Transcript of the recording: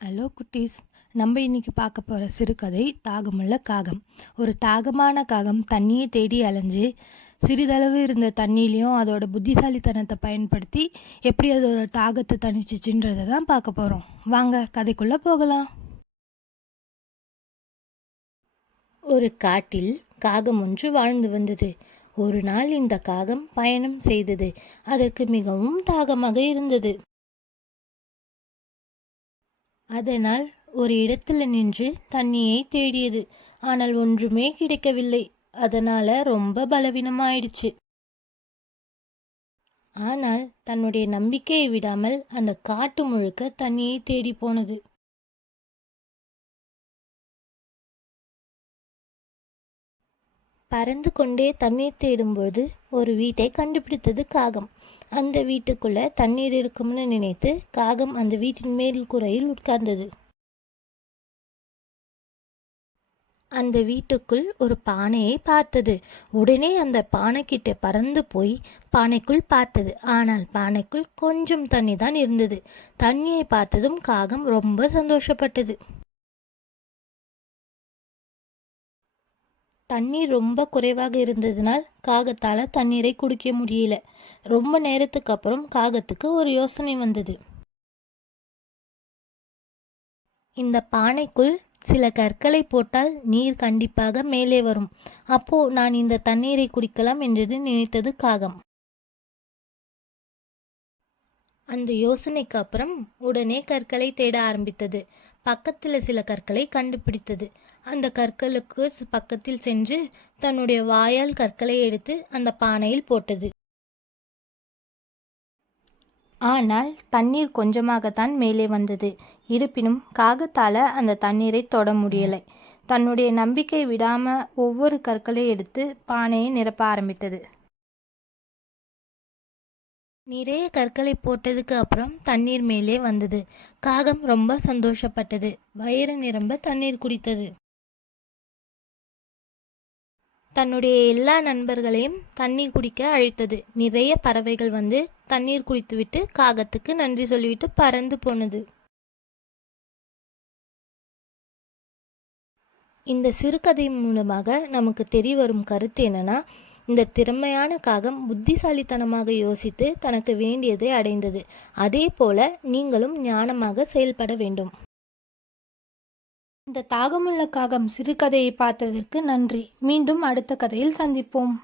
Hello குட்டீஸ். நம்ம இன்னைக்கு பார்க்க போகிற சிறுகதை தாகமுள்ள காகம். ஒரு தாகமான காகம் தண்ணியை தேடி அலைஞ்சு சிறிதளவு இருந்த தண்ணியிலையும் அதோட புத்திசாலித்தனத்தை பயன்படுத்தி எப்படி அதோட தாகத்தை தணிச்சிச்சுன்றதை தான் பார்க்க போகிறோம். வாங்க கதைக்குள்ளே போகலாம். ஒரு காட்டில் காகம் ஒன்று வாழ்ந்து வந்தது. ஒரு நாள் இந்த காகம் பயணம் செய்தது. அதற்கு மிகவும் தாகமாக இருந்தது. அதனால் ஒரு இடத்துல நின்று தண்ணியை தேடியது. ஆனால் ஒன்றுமே கிடைக்கவில்லை. அதனால ரொம்ப பலவீனமாயிடுச்சு. ஆனால் தன்னுடைய நம்பிக்கையை விடாமல் அந்த காட்டு முழுக்க தண்ணியை தேடி போனது. பறந்து கொண்டே தண்ணீர் தேடும்போது ஒரு வீட்டை கண்டுபிடித்தது காகம். அந்த வீட்டுக்குள்ள தண்ணீர் இருக்கும்னு நினைத்து காகம் அந்த வீட்டின் மேல் கூரையில் உட்கார்ந்தது. அந்த வீட்டுக்குள் ஒரு பானையை பார்த்தது. உடனே அந்த பானைக்கிட்ட பறந்து போய் பானைக்குள் பார்த்தது. ஆனால் பானைக்குள் கொஞ்சம் தண்ணி தான் இருந்தது. தண்ணியை பார்த்ததும் காகம் ரொம்ப சந்தோஷப்பட்டது. தண்ணீர் ரொம்ப குறைவாக இருந்ததுனால் காகத்தால் தண்ணீரை குடிக்க முடியல. ரொம்ப நேரத்துக்கு அப்புறம் காகத்துக்கு ஒரு யோசனை வந்தது. இந்த பானைக்குள் சில கற்களை போட்டால் நீர் கண்டிப்பாக மேலே வரும். அப்போ நான் இந்த தண்ணீரை குடிக்கலாம் என்று நினைத்தது காகம். அந்த யோசனைக்கு அப்புறம் உடனே கற்களை தேட ஆரம்பித்தது. பக்கத்தில் சில கற்களை கண்டுபிடித்தது. அந்த கற்களுக்கு பக்கத்தில் சென்று தன்னுடைய வாயால் கற்களை எடுத்து அந்த பானையில் போட்டது. ஆனால் தண்ணீர் கொஞ்சமாகத்தான் மேலே வந்தது. இருப்பினும் காகத்தால் அந்த தண்ணீரை தொட முடியலை. தன்னுடைய நம்பிக்கை விடாம ஒவ்வொரு கற்களை எடுத்து பானையை நிரப்ப ஆரம்பித்தது. நிறைய கற்களை போட்டதுக்கு அப்புறம் தண்ணீர் மேலே வந்தது. காகம் ரொம்ப சந்தோஷப்பட்டது. வயிறு நிரம்ப தண்ணீர் குடித்தது. தன்னுடைய எல்லா நண்பர்களையும் தண்ணீர் குடிக்க அழைத்தது. நிறைய பறவைகள் வந்து தண்ணீர் குடித்துவிட்டு காகத்துக்கு நன்றி சொல்லிவிட்டு பறந்து போனது. இந்த சிறுகதை மூலமாக நமக்கு தெரிய வரும் கருத்து என்னன்னா, இந்த திறமையான காகம் புத்திசாலித்தனமாக யோசித்து தனக்கு வேண்டியதை அடைந்தது. அதே போல நீங்களும் ஞானமாக செயல்பட வேண்டும். இந்த தாகமுள்ள காகம் சிறுகதையை பார்த்ததற்கு நன்றி. மீண்டும் அடுத்த கதையில் சந்திப்போம்.